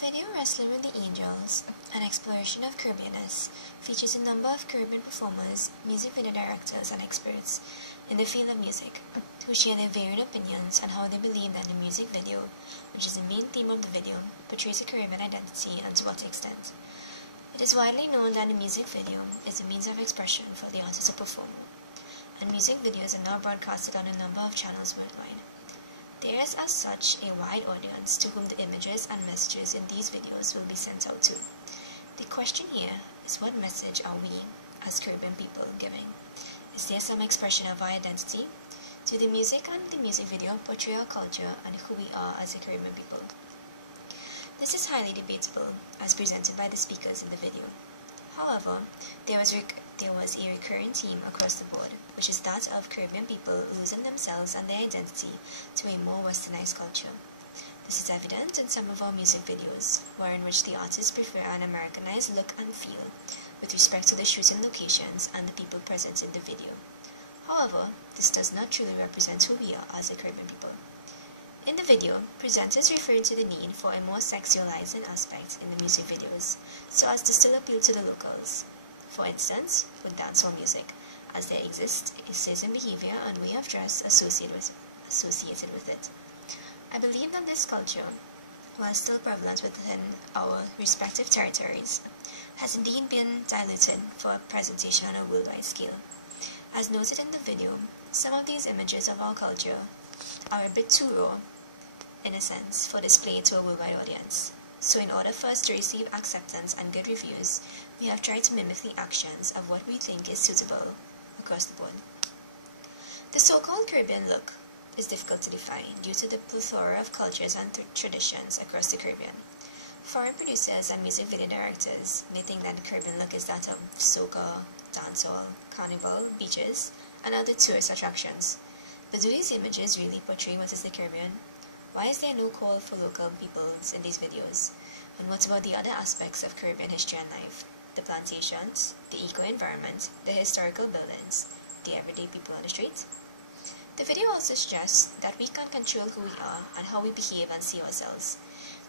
video Wrestling with the Angels, an exploration of Caribbeanness, features a number of Caribbean performers, music video directors, and experts in the field of music, who share their varied opinions on how they believe that the music video, which is the main theme of the video, portrays a Caribbean identity and to what extent. It is widely known that the music video is a means of expression for the artist to perform, and music videos are now broadcasted on a number of channels worldwide. There is as such a wide audience to whom the images and messages in these videos will be sent out to. The question here is, what message are we, as Caribbean people, giving? Is there some expression of our identity? Do the music and the music video portray our culture and who we are as a Caribbean people? This is highly debatable, as presented by the speakers in the video. However, there was a recurring theme across the board, which is that of Caribbean people losing themselves and their identity to a more westernized culture. This is evident in some of our music videos, in which the artists prefer an Americanized look and feel with respect to the shooting locations and the people present in the video. However, this does not truly represent who we are as a Caribbean people. In the video, presenters referred to the need for a more sexualizing aspect in the music videos, so as to still appeal to the locals. For instance, with dancehall music, as there exists a certain behavior and way of dress associated with it. I believe that this culture, while still prevalent within our respective territories, has indeed been diluted for a presentation on a worldwide scale. As noted in the video, some of these images of our culture are a bit too raw, in a sense, for display to a worldwide audience. So in order for us to receive acceptance and good reviews, we have tried to mimic the actions of what we think is suitable across the board. The so-called Caribbean look is difficult to define due to the plethora of cultures and traditions across the Caribbean. Foreign producers and music video directors may think that the Caribbean look is that of soca, dancehall, carnival, beaches, and other tourist attractions. But do these images really portray what is the Caribbean? Why is there no call for local peoples in these videos? And what about the other aspects of Caribbean history and life? The plantations, the eco-environment, the historical buildings, the everyday people on the street? The video also suggests that we can control who we are and how we behave and see ourselves.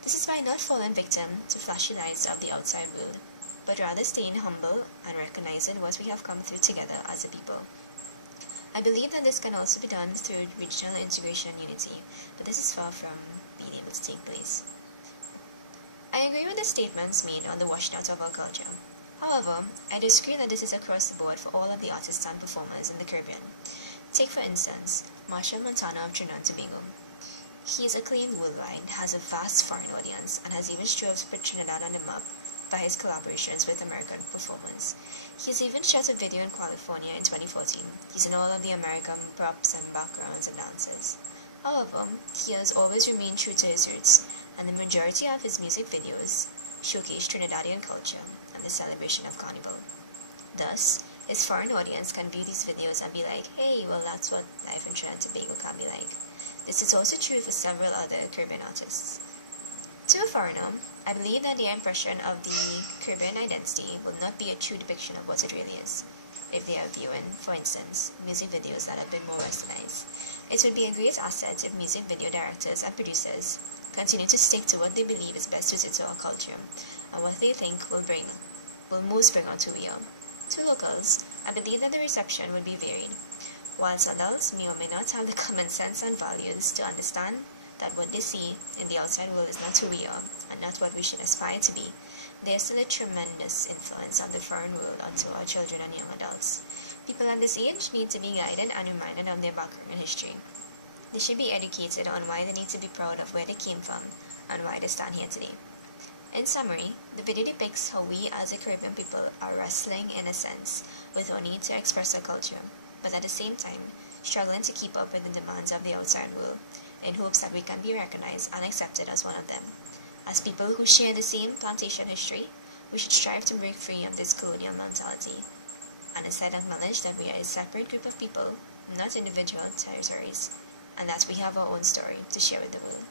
This is by not falling victim to flashy lights of the outside world, but rather staying humble and recognizing what we have come through together as a people. I believe that this can also be done through regional integration and unity, but this is far from being able to take place. I agree with the statements made on the washing out of our culture. However, I disagree that this is across the board for all of the artists and performers in the Caribbean. Take for instance, Marshall Montana of Trinidad and Tobago. He is acclaimed worldwide, has a vast foreign audience, and has even strove to put Trinidad on the map by his collaborations with American performers. He has even shot a video in California in 2014, using all of the American props and backgrounds and dances. However, he has always remained true to his roots, and the majority of his music videos showcase Trinidadian culture and the celebration of Carnival. Thus, his foreign audience can view these videos and be like, hey, well that's what life in Trinidad and Tobago can be like. This is also true for several other Caribbean artists. To a foreigner, I believe that their impression of the Caribbean identity will not be a true depiction of what it really is. If they are viewing, for instance, music videos that are a bit more westernized, it would be a great asset if music video directors and producers continue to stick to what they believe is best suited to our culture, and what they think will most bring out who we are. To locals, I believe that the reception will be varied. Whilst adults may or may not have the common sense and values to understand that what they see in the outside world is not who we are, and not what we should aspire to be, there is still a tremendous influence of the foreign world onto our children and young adults. People at this age need to be guided and reminded of their background and history. They should be educated on why they need to be proud of where they came from, and why they stand here today. In summary, the video depicts how we as a Caribbean people are wrestling, in a sense, with our need to express our culture, but at the same time, struggling to keep up with the demands of the outside world, in hopes that we can be recognized and accepted as one of them. As people who share the same plantation history, we should strive to break free of this colonial mentality, and instead acknowledge that we are a separate group of people, not individual territories, and that we have our own story to share with the world.